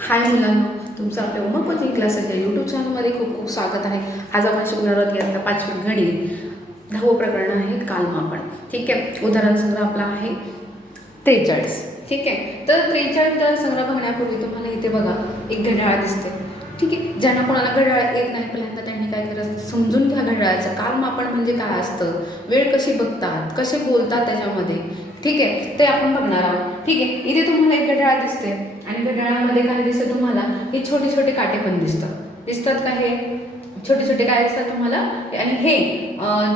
हाय मुलांनो, तुमचं आपल्या उमा कोचिंग क्लासेसच्या यूट्यूब चॅनलमध्ये खूप खूप स्वागत आहे. आज आपण शिकणार आहोत इयत्ता 5वी गणित 10वं प्रकरण आहे कालमापन. ठीक आहे. उदाहरण संग्रह आपला आहे 43. ठीक आहे. तर 43 संग्रह बघण्यापूर्वी तुम्हाला इथे बघा एक घड्याळ दिसते. ठीक आहे. ज्यांना कोणाला घड्याळ येत नाही पहिल्यांदा त्यांनी काय करायचं समजून घ्या घड्याळाचं कालमापन म्हणजे काय असतं, वेळ कशी बघतात, कसे बोलतात त्याच्यामध्ये. ठीक आहे. ते आपण बघणार आहोत. ठीक आहे. इथे तुम्हाला एक घड्याळ दिसते आणि घड्याळामध्ये काय दिसतं तुम्हाला, हे छोटे छोटे काटे पण दिसतात का, हे छोटे छोटे काय दिसतात तुम्हाला. आणि हे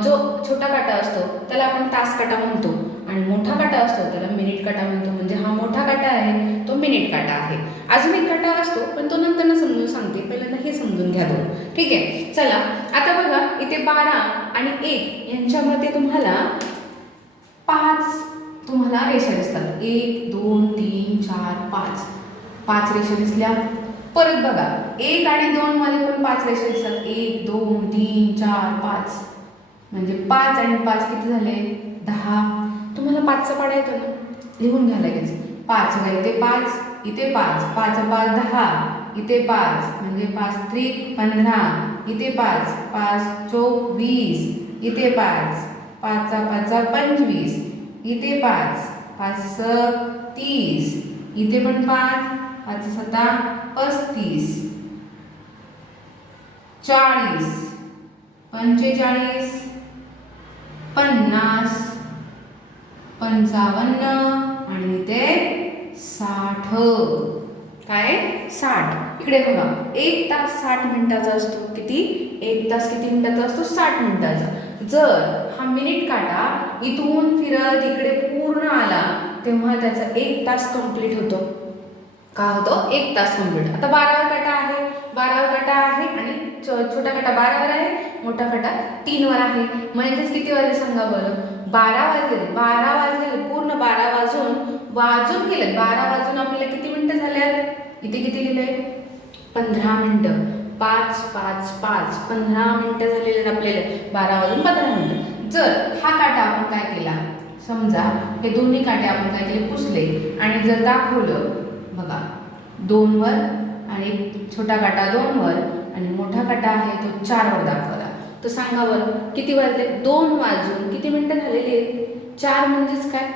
जो छोटा काटा असतो त्याला आपण तास काटा म्हणतो आणि मोठा काटा असतो त्याला मिनिट काटा म्हणतो. म्हणजे हा मोठा काटा आहे तो मिनिट काटा आहे. अजून एक काटा असतो पण तो नंतर समजून सांगते, पहिल्यांदा हे समजून घ्या दोन. ठीक आहे. चला आता बघा इथे 12 आणि 1 यांच्यामध्ये तुम्हाला 5 तुम्हाला रेषा दिसतात. 1 2 3 4 5 5 रेषा दिसल्या. परत बघा 1 आणि 2 मध्ये पण 5 रेषा दिसतात. 1 2 3 4 5 म्हणजे 5 आणि 5 किती झाले 10. तुम्हाला 5चा पाढा येतो ना, लिहून घ्या लगेच. 5 इथे 5 इथे 5 5 5 10 इथे 5 म्हणजे 5 त्रिक 15 इथे 5 5 चौक 20 इथे 5 5 5 25 इथे 5 5 30 इथे पण 5 5 7 35 40 45 50 55 आणि इथे 60. काय 60. इकडे बघा 1 तास 60 मिनिटाचा असतो. किती 1 तास किती मिनिटाचा असतो 60 मिनिटाचा. जर हा मिनिट काटा इथून फिरत इकडे पूर्ण आला तेव्हा त्याचा 1 तास कंप्लीट होतो. का होतो 1 तास कंप्लीट. आता 12वा काटा आहे, 12वा काटा आहे आणि छोटा काटा 12वर आहे, मोठा काटा 3वर आहे. म्हणजेच किती वाजले सांगा बरं. 12 वाजले. 12 वाजले पूर्ण 12 वाजून गेले. 12 वाजून आपल्याला किती मिनिटं झाल्यात इथे किती लिहिले 15 मिनिटं. 5 5 5 15 मिनिटं झालेले आहेत आपल्याला. 12 वाजून 15 मिनिटं. जर हा काटा आपण काय केला समजा, हे दोन्ही काटे आपण काय केले पुसले आणि जर दाखवलं बघा 2 वर आणि छोटा काटा 2 वर आणि मोठा काटा आहे तो 4 वर दाखवला, तर सांगा बरं किती वाजले. 2 वाजून किती मिनिटं झालेली आहेत 4 म्हणजेच काय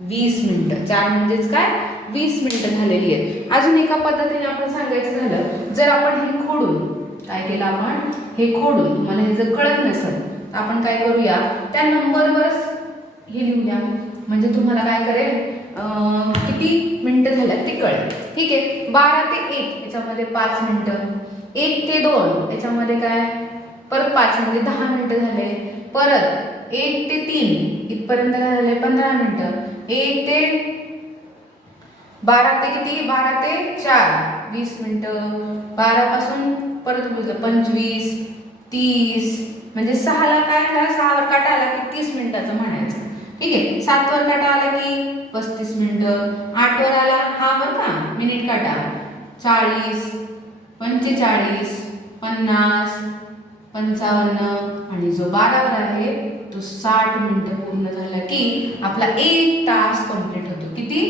20 मिनिटं. 4 म्हणजेच काय 20 मिनिटं झालेली आहेत. अजून एका पद्धतीने आपण सांगायचं झालं, जर आपण हे खोडून काय केलं, आपण हे खोडून तुम्हाला हे जर कळत नसेल तर आपण काय करूया त्या नंबरवरच हे लिहूया. म्हणजे तुम्हाला काय करेल किती मिनिटं झाल्यात ते कळेल. ठीक आहे. 12 ते 1 याच्यामध्ये 5 मिनिटं. 1 ते 2 याच्यामध्ये काय परत 5 म्हणजे 10 मिनिटं झाले. परत 1 ते 3 इथपर्यंत काय झाले 15 मिनिटं. 1 ते 12 ते किती 12 ते 4 20 मिनिटं. 12 पासून परत 25 30 म्हणजे 6ला काय आला 6वर काटा आला की 30 मिनिटाचं म्हणायचं. ठीक आहे. 7वर काटा आला की 35 मिनिटं. 8वर आला हा बरं का मिनिट काटा 40 45 50 55 आणि जो 12वर आहे तो 60 मिनिटं पूर्ण झाला की आपला 1 तास कंप्लीट होतो. किती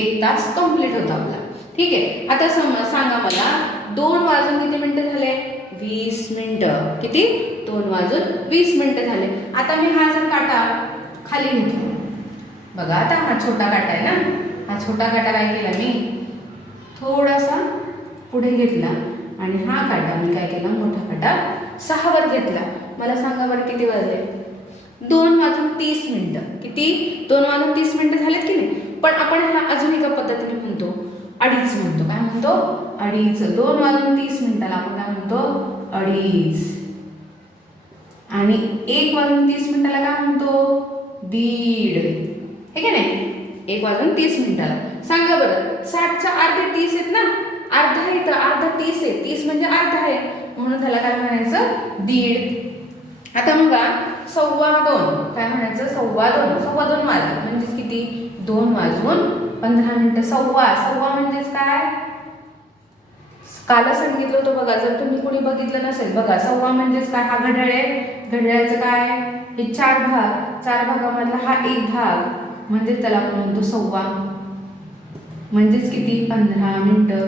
1 तास कंप्लीट होतो आपला. ठीक आहे. आता सांगा मला 2 वाजून किती मिनिटं झाले 20 मिनिटं. किती 2 वाजून 20 मिनिटं झाले. आता मी हा जर काटा खाली घेतला बघा, आता हा छोटा काटा आहे ना, हा छोटा काटा काय केला मी थोडासा पुढे घेतला आणि हा काटा मी काय केला मोठा काटा 6वर घेतला. मला सांगा बरं किती वाजले 2 वाजून 30 मिनिटं. किती 2 वाजून 30 मिनिटं झालेत की नाही. पण आपण ह्याला अजून एका पद्धतीने म्हणतो अडीच म्हणतो. काय म्हणतो अडीच. 2 वाजून 30 मिनिटाला आपण काय म्हणतो अडीच. आणि 1 वाजून 30 मिनिटाला काय म्हणतो दीड. हे की नाही 1 वाजून 30 मिनिटाला. सांगा बरं 60च्या अर्धे 30 आहेत ना, अर्धा येतं अर्धा 30 आहे. 30 म्हणजे अर्धा आहे म्हणून त्याला काय म्हणायचं दीड. आता बघा 2:15 काय म्हणायचं 2:15 वाजले म्हणजेच किती 2 वाजून 15 मिनिटं. सव्वा म्हणजेच काय काल सांगितलं होतं बघा, जर तुम्ही कोणी बघितलं नसेल बघा. सव्वा म्हणजेच काय हा घड्याळ आहे, घड्याळाचं काय हे 4 भाग, 4 भागामधला हा 1 भाग म्हणजे त्याला आपण म्हणतो सव्वा. म्हणजेच किती 15 मिनिटं.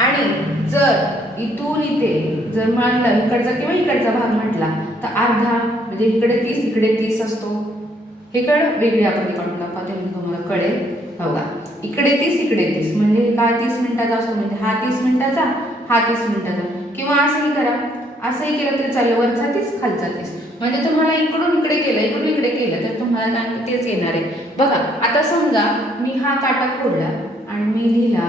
आणि जर इथून इथे जर म्हणलं इकडचा किंवा इकडचा भाग म्हटला तर अर्धा, म्हणजे इकडे 30 इकडे 30 असतो. हे वेगळी आकृती काढून दाखवा म्हणजे तुम्हाला कळेल. बघा इकडे 30 इकडे 30 म्हणजे काय 30 मिनिटाचा असतो, म्हणजे हा 30 मिनिटाचा हा 30 मिनिटाचा. किंवा असंही करा, असंही केलं तरी चालेल, वरचा 30 खालचा 30. म्हणजे तुम्हाला इकडून इकडे केलं इकडून इकडे केलं तर तुम्हाला तेच येणार आहे. बघा आता समजा मी हा काटा फोडला आणि मी लिहिला,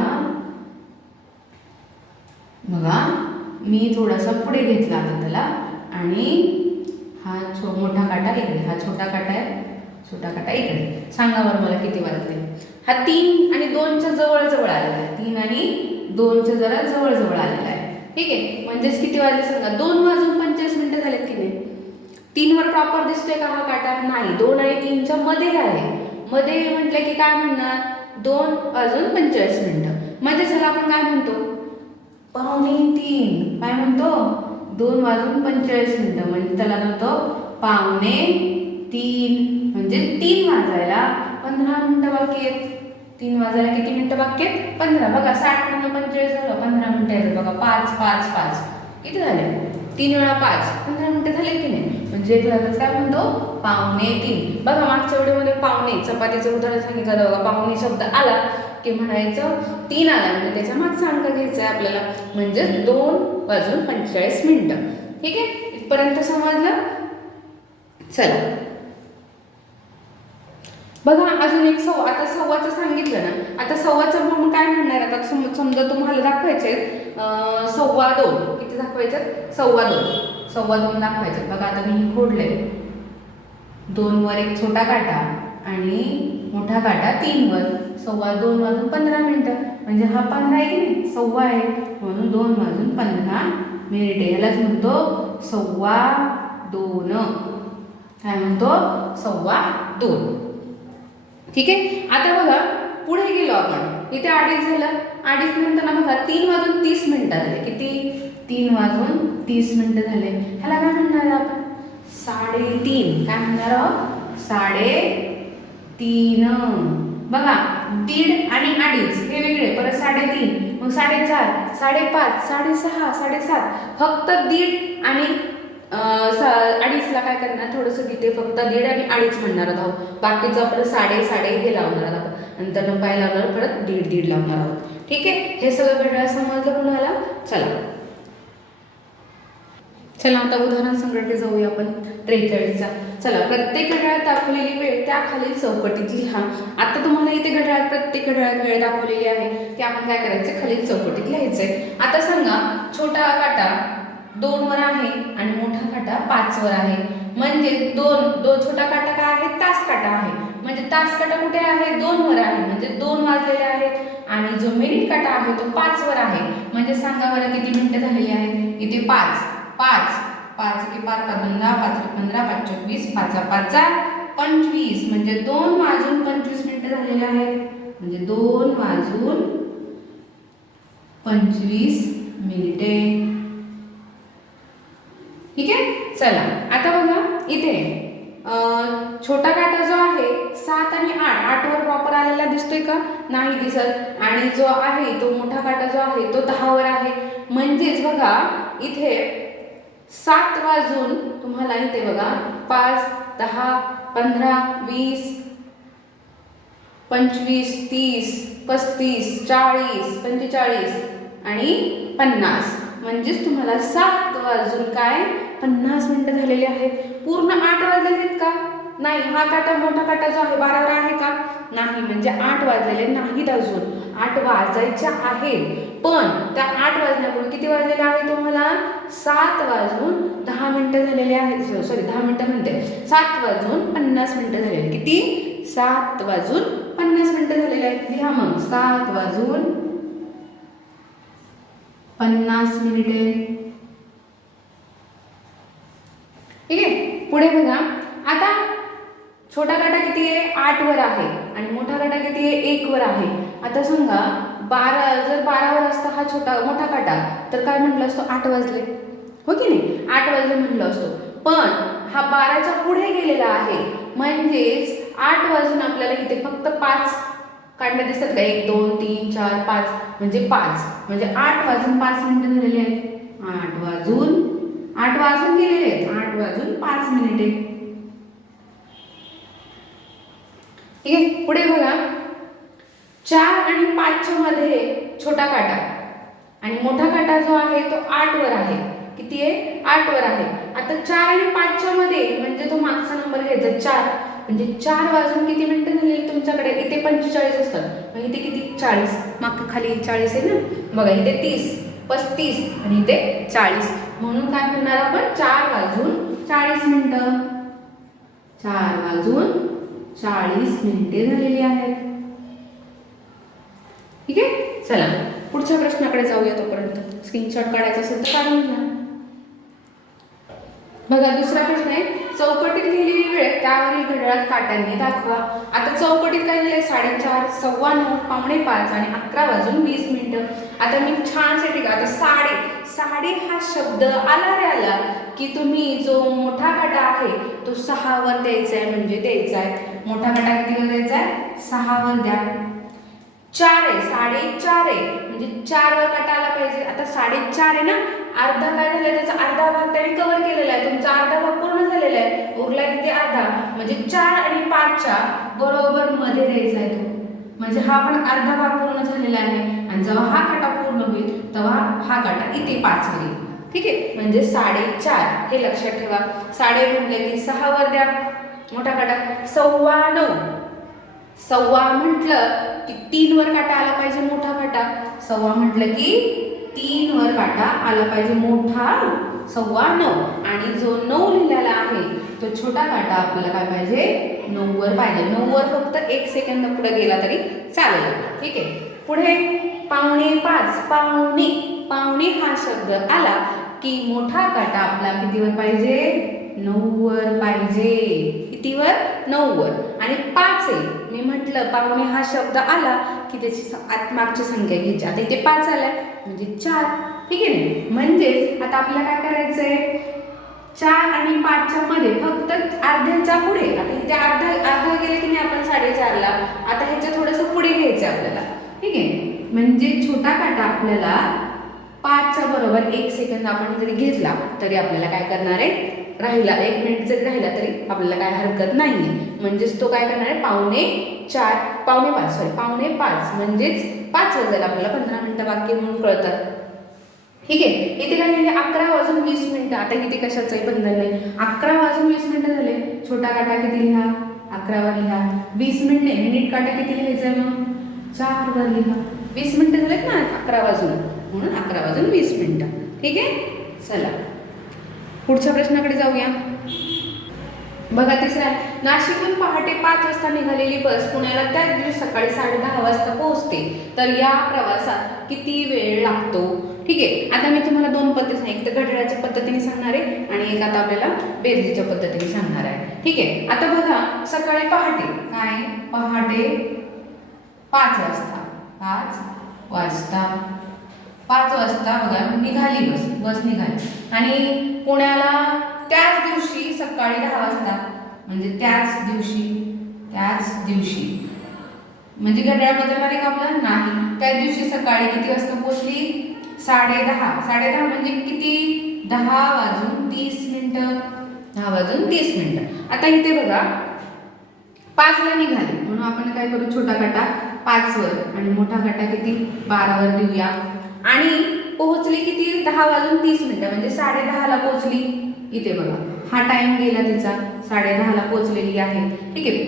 बघा मी थोडासा पुढे घेतला आता त्याला आणि हा मोठा काटा इकडे, हा छोटा काटा आहे, छोटा काटा इकडे. सांगा बरं मला किती वाजले. हा 3 आणि 2च्या जवळ जवळ आलेला आहे, 3 आणि 2च्या जरा जवळ जवळ आलेला आहे. ठीक आहे, म्हणजेच किती वाजले सांगा, 2 वाजून 25 मिनिटं झालेत की नाही. 3 वर प्रॉपर दिसतोय का हा काटा, नाही, 2 आणि 3च्या मध्ये आहे. मध्ये म्हटलं की काय म्हणणार, 2 वाजून 25 मिनिटं. म्हणजे चला आपण काय म्हणतो, 2:45. काय म्हणतो, 2 वाजून 25 मिनिटं, म्हणजे त्याला म्हणतो 2:45. म्हणजे 3 वाजायला 15 मिनिटं बाकी आहेत. 3 वाजायला किती मिनिटं बाकी आहेत, 15. बघा 60 मधून 25 झालं, 15 मिनिटं येतात. बघा 5 5 5 किती झाले, 3 वेळा 5 15 मिनिटं झाले की नाही. म्हणजे काय म्हणतो, 2:45. बघा मागच्या व्हिडिओमध्ये पावणे चपातीचं उदाहरण सांगितलं. बघा पावणे शब्द आला की म्हणायचं 3 आला म्हणजे त्याच्या मागचा अंक घ्यायचा आहे आपल्याला, म्हणजे 2 वाजून 45 मिनिटं. ठीक आहे, इथपर्यंत समजलं. चला बघा अजून एक आता सव्वाचं सांगितलं ना, आता सव्वाचं मग काय म्हणणार, आता समजा तुम्हाला दाखवायचे 2:15. किती दाखवायचे, 2:15 दाखवायचे. बघा आता मी हे खोडले, 2 वर एक छोटा काटा आणि मोठा काटा 3 वर, 2:15 वाजून 15 मिनिटं. म्हणजे हा 15 आहे की नाही, 2:15 आहे, म्हणून 2 वाजून 15 मिनिटे. यालाच म्हणतो 2:15. काय म्हणतो, 2:15. ठीक आहे, आता बघा पुढे गेलो आपण, इथे 2:30 झालं. 2:30 नंतर ना बघा 3 वाजून 30 मिनिटं झाले. किती, 3 वाजून 30 मिनिटं झाले. ह्याला काय म्हणणार आपण, 3:30. काय म्हणणार आहोत, 3:30. बघा 1:30 आणि 2:30 हे वेगळे, परत 3:30, मग 4:30, 5:30, 6:30, 7:30. फक्त 1:30 आणि 2:30ला काय करणार, थोडंसं तिथे फक्त 1:30 आणि 2:30 म्हणणार आहोत. बाकीचं आपलं 3:30 हे लावणार आहोत. नंतर पाय लावणार, परत 1:30 लावणार आहोत. ठीक आहे, हे सगळं घड्याळ समजलं कुणाला. चला आता उदाहरण संघटने जाऊया आपण 43चा. चला, प्रत्येक घड्याळात दाखवलेली वेळ त्या खालील चौकटीत लिहा. आता तुम्हाला इथे घड्याळात प्रत्येक घड्याळात वेळ दाखवलेली आहे, ते आपण काय करायचं, खालील चौकटीत लिहायचंय. आता सांगा, छोटा काटा 2 वर आहे आणि मोठा काटा 5 वर आहे. म्हणजे दोन छोटा काटा काय आहे, तास काटा आहे. म्हणजे तास काटा कुठे आहे, 2 वर आहे, म्हणजे 2 वाजलेले आहेत. आणि जो मिनिट काटा आहे तो 5 वर आहे. म्हणजे सांगा बरं किती मिनिटं झालेली आहेत, इथे 5 5 5 की 5 15 5 15 5 20 5 5 25. म्हणजे 2 वाजून 25 मिनिटं झालेले आहेत. म्हणजे 2 वाजून 25 मिनिटे. ठीक आहे, चला आता बघा इथे छोटा काटा जो आहे 7 आणि 8 वर प्रॉपर आलेला दिसतोय का, नाही दिसत. आणि जो आहे तो मोठा काटा जो आहे तो 10 वर आहे. म्हणजेच बघा इथे 7 वाजून तुम्हाला इथे बघा 5 10 15 20 25 30 35 40 45 आणि 50. म्हणजेच तुम्हाला 7 वाजून काय 50 मिनिटं झालेली आहेत. पूर्ण 8 वाजलेले आहेत का, नाही. हा काटा मोठा काटा जो आहे 12 वर आहे का, नाही. म्हणजे 8 वाजलेले नाहीत अजून, 8 वाजायच्या आहेत. पण त्या 8 वाजण्यापूर्वी किती वाजलेले आहे तुम्हाला, 7 वाजून 10 मिनिटं झालेले आहेत. सॉरी 10 मिनिटं म्हणते, 7 वाजून 50 मिनिटं झालेली. किती, 7 वाजून 50 मिनिटं झालेले आहेत. लिहा मग, 7 वाजून 50 मिनिटे. ठीक आहे, पुढे बघा. आता छोटा काटा किती आहे, 8 वर आहे आणि मोठा काटा किती आहे, 1 वर आहे. आता सांगा 12, जर 12 वर असता हा मोठा काटा तर काय म्हटलं असतो, 8 वाजले, हो की नाही, 8 वाजले म्हटलं असतो. पण हा 12च्या पुढे गेलेला आहे. म्हणजेच 8 वाजून आपल्याला इथे फक्त 5 काढल्या दिसतात का? 1 2 3 4 5 म्हणजे 5 म्हणजे 8 वाजून 5 मिनिटं झालेले आहेत. 8 वाजून गेलेले आहेत. 8 वाजून 5 मिनिटे. ठीक आहे, पुढे बघा. 4 आणि 5 मध्ये छोटा काटा आणि मोठा काटा जो आहे तो 8 वर आहे. किती आहे? 8 वर आहे. आता 4 आणि 5 मध्ये म्हणजे तो मागचा नंबर घ्यायचा 4 म्हणजे 4 वाजून किती मिनिटं झाली तुमच्याकडे? इथे 45 असतात, मग इथे किती? 40. माग खाली 40 आहे ना. बघा इथे 30, 35 आणि इथे 40. म्हणून काय म्हणणार आपण? 4 वाजून 40 मिनिटं. 4 वाजून 40 मिनिटे झालेली आहेत. ठीक आहे, चला पुढच्या प्रश्नाकडे जाऊया. तोपर्यंत स्क्रीनशॉट काढायचा असेल तर काढून घ्या. बघा दुसरा प्रश्न आहे. चौकटीत लिहिलेली वेळ त्यावरील घड्याळात काट्यांनी दाखवा. आता चौकटीत काय लिहिले? 4:30, 9:15, 5:45 आणि 11 वाजून 20 मिनिटं. आता मी छानसे ठीक आहे. आता साडे हा शब्द आला रे आला की तुम्ही जो मोठा काटा आहे तो 6 वर द्यायचा आहे, म्हणजे द्यायचा आहे. मोठा काटा कितीवर द्यायचा आहे? 6 वर द्या. 4 आहे, 4:30 आहे म्हणजे 4 वर काटा आला पाहिजे. आता 4:30 आहे ना, अर्धा काय झालाय? त्याचा अर्धा भाग त्याने कव्हर केलेला आहे. तुमचा अर्धा भाग पूर्ण झालेला आहे, उरला किती? अर्धा. म्हणजे 4 आणि 5च्या बरोबर मध्ये द्यायचा आहे तो, म्हणजे हा पण अर्धा भाग पूर्ण झालेला आहे. आणि जेव्हा हा काटा पूर्ण होईल तेव्हा हा काटा इथे 5 वर येईल. ठीक आहे, म्हणजे 4:30 हे लक्षात ठेवा. 4:30 म्हटले की 6 वर द्या मोठा काटा. 9:15, सव्वा म्हटलं की 3 वर काटा आला पाहिजे मोठा काटा. सव्वा म्हटलं की 3 वर काटा आला पाहिजे मोठा. 9:15 आणि जो 9 लिहिलेला आहे तो छोटा काटा आपल्याला काय पाहिजे? 9 वर पाहिजे. 9 वर फक्त 1 सेकंद पुढे गेला तरी चालेल. ठीक आहे, पुढे 4:45. पावणे हा शब्द आला की मोठा काटा आपला कितीवर पाहिजे? 9 वर पाहिजे. कितीवर? 9 वर. आणि 5 आहे, मी म्हटलं पावणे हा शब्द आला की त्याची मागची संख्या घ्यायची. आता इथे 5 आलाय म्हणजे 4. ठीक आहे ना, म्हणजेच आता आपल्याला काय करायचंय? 4 आणि 5च्या मध्ये फक्त अर्ध्याच्या पुढे. आता इथे अर्धा गेले की नाही आपण 4:30ला. आता ह्याच्या थोडंसं पुढे घ्यायचं आपल्याला. ठीक आहे, म्हणजे छोटा काटा आपल्याला 5च्या बरोबर 1 सेकंद आपण जरी घेतला तरी आपल्याला काय करणार आहे? राहिला 1 मिनिट जरी राहिला तरी आपल्याला काय हरकत नाही. म्हणजेच तो काय करणार आहे? 5:45 म्हणजेच 5 वाजायला आपल्याला 15 मिनिटं बाकी म्हणून कळतात. ठीक आहे, इथे काय लिहिले? 11 वाजून 20 मिनिटं. आता इथे कशाचंही बंधन नाही. 11 वाजून 20 मिनिटं झाले. छोटा काटा किती लिहा? 11 वर लिहा. 20 मिनिट मिनिट काटा किती लिहायचा आहे मग? 4 वर लिहा. 20 मिनिटं झालेत ना 11 वाजून, म्हणून 11 वाजून 20 मिनिटं. ठीक आहे, चला पुढच्या प्रश्नाकडे जाऊया. बघा तिसरा. नाशिकहून पहाटे 5 वाजता निघालेली बस पुण्याला त्याच दिवशी सकाळी 10:30 वाजता पोहोचते, तर या प्रवासात किती वेळ लागतो? ठीक आहे, आता मी तुम्हाला 2 पद्धती सांगितली. एक तर घड्याळाच्या पद्धतीने सांगणार आहे आणि एक आता आपल्याला बेरजेच्या पद्धतीने सांगणार आहे. ठीक आहे, आता बघा सकाळी पहाटे 5 वाजता बघा निघाली बस निघाली आणि पुण्याला त्याच दिवशी सकाळी 10 वाजता, म्हणजे त्याच दिवशी म्हणजे घड्याळ बदलणार आहे का आपलं? नाही. त्याच दिवशी सकाळी किती वाजता पोहोचली? 10:30 म्हणजे किती? 10 वाजून 30 मिनिटं. 10 वाजून 30 मिनिटं. आता इथे बघा 5 ला निघाले म्हणून आपण काय करू? छोटा काटा 5 वर आणि मोठा काटा किती? 12 वर देऊया. आणि पोहोचली किती? 10 वाजून 30 मिनिटं म्हणजे 10:30 ला पोहोचली. इथे बघा हा टाइम गेला तिचा, 10:30 ला पोहोचलेली आहे. ठीक आहे,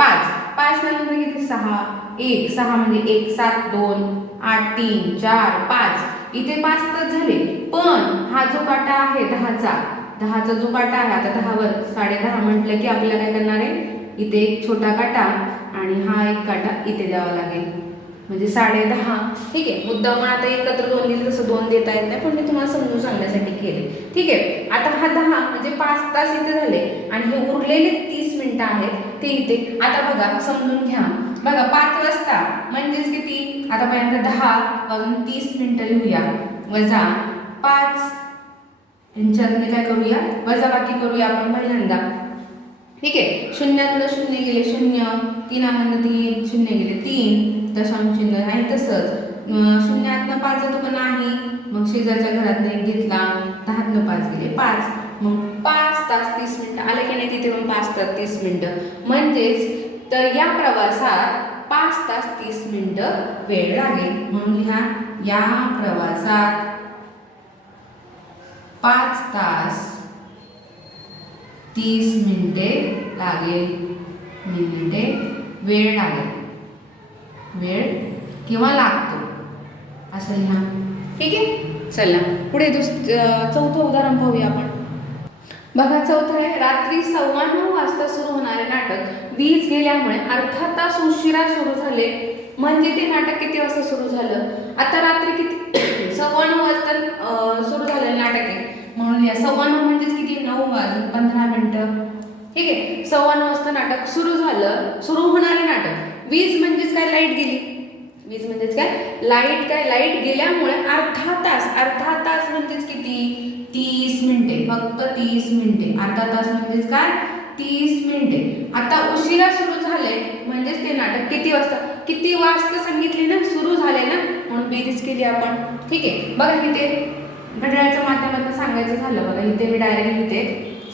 5 नंतर किती? 6 म्हणजे 1, 7, 2, 8, 3, 4, 5. इथे 5 तास झाले, पण हा जो काटा आहे 10चा जो काटा आहे आता 10 वर 10:30 म्हटलं की आपल्याला काय करणार आहे? इथे एक छोटा काटा आणि हा एक काटा इथे द्यावा लागेल, म्हणजे 10:30. ठीक आहे, मुद्दाम आता एकत्र 2 दिले तसं 2 देता येत नाही, पण मी तुम्हाला समजून सांगण्यासाठी केले. ठीक आहे, आता हा 10 म्हणजे 5 तास इथे झाले आणि हे उरलेले 30 मिनिटं आहेत ते इथे. आता बघा समजून घ्या. बघा 5 वाजता म्हणजेच किती? आता पहिल्यांदा 10 वाजून 30 मिनिटं लिहूया, वजा 5 यांच्यातले काय करूया? वजाबाकी करूया आपण पहिल्यांदा. ठीक आहे, 0 0 गेले 0, 3 3 0 गेले 3, दशांश चिन्ह आणि तसंच शून्यातनं 5 जातो का नाही, मग शेजारच्या घरातनं एक घेतला, 10तनं 5 गेले 5, मग 5 तास 30 मिनिटं आले की नाही तिथे, मग 5 तास 30 मिनिटं म्हणजेच तर या प्रवासात 5 तास 30 मिनिटं वेळ लागेल. म्हणून लिहा या प्रवासात 5 तास 30 मिनिटे लागेल, मिनिटे वेळ लागेल, वेळ किंवा लागतो असं लिहा. ठीक आहे, चला पुढे चौथं उदाहरण पाहूया आपण. बघा चौथं आहे, रात्री 9:15 वाजता सुरू होणारे नाटक वीज गेल्यामुळे अर्धा तास उशिरा सुरू झाले, म्हणजे ते नाटक किती वाजता सुरू झालं. आता रात्री किती 9:15 वाजता सुरू झालेलं नाटक आहे, म्हणून या 9:15 म्हणजेच किती 9:15. ठीक आहे, 9:15 वाजता नाटक सुरू झालं, सुरू होणारे नाटक. वीज म्हणजेच काय, लाईट गेली. वीज म्हणजेच काय, लाईट गेल्यामुळे अर्धा तास म्हणजेच किती 30 मिनिटे, फक्त 30 मिनिटे. अर्धा तास म्हणजेच काय 30 मिनिटे. आता उशिरा सुरू झाले म्हणजेच ते नाटक किती वाजता सांगितले ना, सुरू झाले ना, म्हणून बेरीज केली आपण. ठीक आहे, बघा इथे घड्याळाच्या माध्यमातून सांगायचं झालं, बघा इथे मी डायरेक्ट लिहिते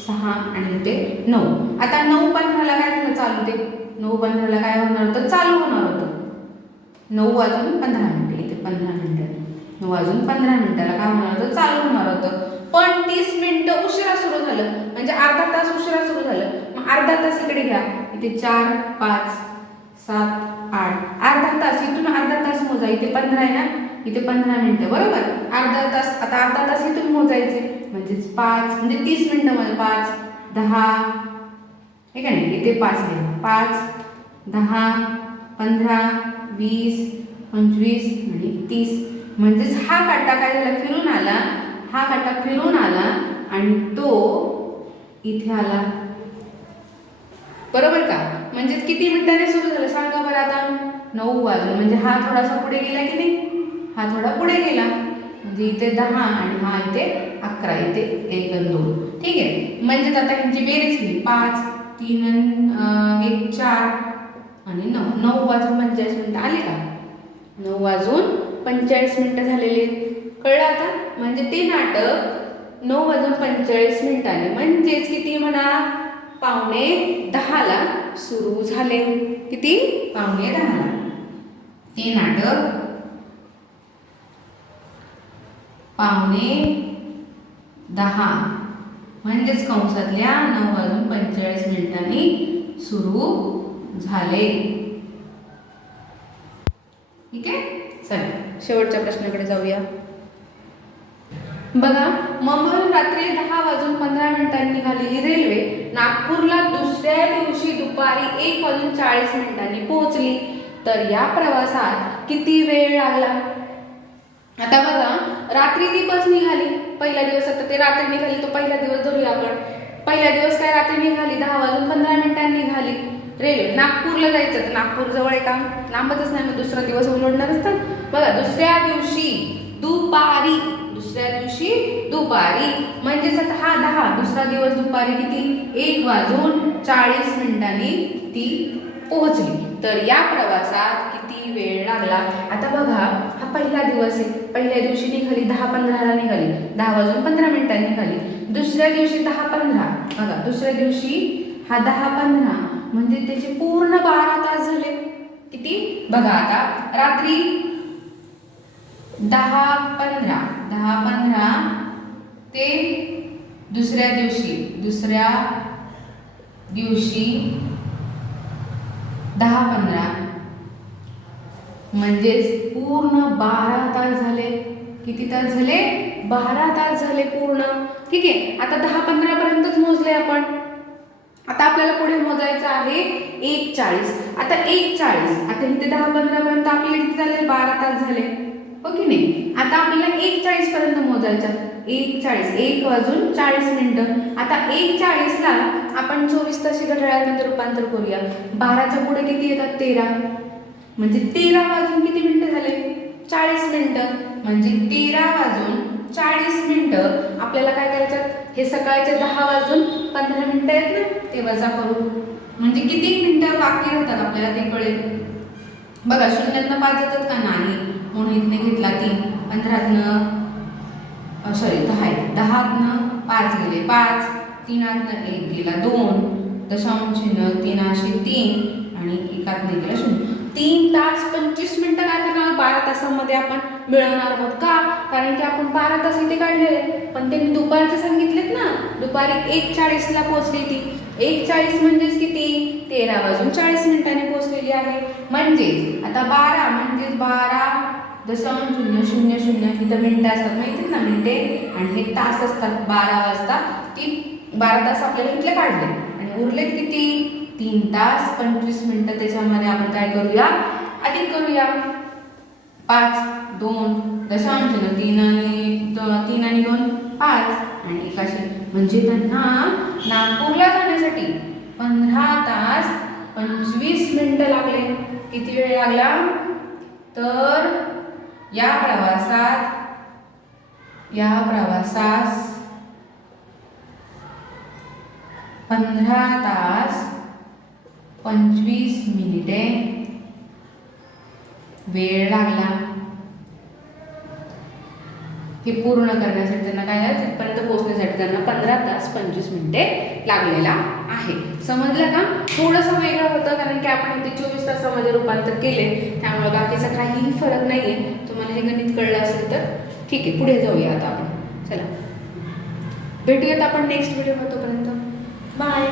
6 आणि इथे 9. आता 9:15ला काय झालं चालू, ते 9:15ला काय होणार होतं, चालू होणार होतं. 9:15 इथे 15 मिनिटं, 9:15 काय होणार होतं, चालू होणार होतं. पण 30 मिनिटं उशिरा सुरू झालं, म्हणजे अर्धा तास उशिरा सुरू झालं. मग अर्धा तास इकडे घ्या, इथे 4, 5, 7, 8, अर्धा तास. इथून अर्धा तास मोजा, इथे 15 आहे ना, इथे 15 मिनिटं बरोबर. अर्धा तास, आता अर्धा तास इथून मोजायचे म्हणजेच 5, म्हणजे 30 मिनिटं मध्ये 5, 10, ठीक आहे ना, इथे 5 घ्या, 5, 10, 15, 20, 25 आणि 30. म्हणजेच हा काटा काय झाला, फिरून आला, हा काटा फिरून आला आणि तो इथे आला, बरोबर का. म्हणजेच किती मिनिटांनी सुरू झालं सांगा बरं आता, 9 वाजून. म्हणजे हा थोडासा पुढे गेला की नाही, हा थोडा पुढे गेला, म्हणजे इथे 10 आणि हा इथे 11, इथे 1 आणि 2. ठीक आहे, म्हणजेच आता ह्यांची बेरीज केली, 5, 3, 1, 4 आणि 9. 9:45 मिनिटं आले का, 9:45 झालेले. कळलं आता. म्हणजे ते नाटक 9:45 मिनिटांनी, म्हणजेच किती म्हणा, 9:45ला सुरू झाले. किती, 9:45ला. ते नाटक 9:10 म्हणजेच कंसातल्या 9:45 मिनिटांनी सुरू झाले. ठीक आहे, चला शेवटच्या प्रश्नाकडे जाऊया. बघा, मुंबईहून रात्री 10:15 निघालेली रेल्वे नागपूरला दुसऱ्या दिवशी दुपारी 1:40 पोहोचली, तर या प्रवासात किती वेळ लागला. आता बघा, रात्री ती बस निघाली, पहिला दिवस. आता ते रात्री निघाली, तो पहिला दिवस धरूया आपण. पहिला दिवस काय, रात्री निघाली, 10:15 निघाली रेल्वे. नागपूरला जायचं, तर नागपूर जवळ आहे का, लांबच नाही, मग दुसरा दिवस उलटणार असतात. बघा, दुसऱ्या दिवशी दुपारी म्हणजेच आता हा 10, दुसरा दिवस दुपारी किती 1:40 ती पोहोचली, तर या प्रवासात किती वेळ लागला. आता बघा, हा पहिला दिवस आहे, पहिल्या दिवशी निघाली 10:15ला निघाली, 10:15 निघाली. दुसऱ्या दिवशी 10:15, बघा दुसऱ्या दिवशी हा 10:15 म्हणजे त्याचे पूर्ण 12 तास झाले. किती बघा, आता रात्री 10:15 ते दुसऱ्या दिवशी 10:15 म्हणजेच पूर्ण 12 तास झाले. किती तास झाले, 12 तास झाले पूर्ण. ठीक आहे, आता 10:15 पर्यंतच मोजले आपण. आता आपल्याला पुढे मोजायचं आहे 1:40. आता 1:40, आता इथे 10:15 पर्यंत आपल्याला किती झाले, 12 तास झाले, हो की नाही. आता आपल्याला 1:40 पर्यंत मोजायचं. 1:40, 1:40. आता 1:40ला आपण 24 तासी घड्याळामध्ये रूपांतर करूया. 12च्या पुढे किती येतात, 13, म्हणजे 13 वाजून किती मिनिटं झाले, 40 मिनिटं. म्हणजे 13:40 आपल्याला काय करायचं, हे सकाळचे 10:15 आहेत ना, ते वजा करू. म्हणजे किती मिनिटं बाकी राहतात आपल्याला ते कळेल. बघा शून्यातनं 5 जातात का नाही, म्हणून इथने घेतला 3. 15तनं सॉरी 10 आहे, 10तनं 5 गेले 5, 3तनं 1 गेला 2, दशांश चिन्ह 3 आणि 1तनं गेला 0. 3 तास 25 मिनिटं काय करणार, 12 तासामध्ये आपण मिळवणार आहोत. का? कारण की आपण 12 तास इथे काढलेले, पण त्यांनी दुपारचे सांगितलेत ना, दुपारी 1:40ला पोहोचली ती. 1:40 म्हणजेच किती, 13:40 पोहोचलेली आहे. म्हणजेच आता 12 म्हणजेच 12.0000 इथं मिनिटं असतात माहिती ना, मिनिटे, आणि हे तास असतात. 12 वाजता की 12 तास आपल्याला इथले काढले आणि उरले किती, 3 तास 25 मिनिटं. त्याच्यामध्ये आपण काय करूया, अधिक करूया. 5, 2, दशांश 3 आणि 2 5 आणि 1 म्हणजे त्यांना नागपूरला जाण्यासाठी 15 तास 25 मिनिटं लागले. किती वेळ लागला, तर या प्रवासास 15 तास 25 मिनिटे वेळ लागला. हे पूर्ण करण्यासाठी त्यांना काय झालं, तिथपर्यंत पोहोचण्यासाठी त्यांना 15 तास 25 मिनिटे लागलेला आहे. समजलं का? थोडंसं वेगळं होतं कारण की आपण इथे 24 तासामध्ये रूपांतर केले, त्यामुळे बाकीचा काहीही फरक नाही आहे. तुम्हाला हे गणित कळलं असेल तर ठीक आहे, पुढे जाऊया आता आपण. चला भेटूयात आपण नेक्स्ट व्हिडिओ. तोपर्यंत बाय.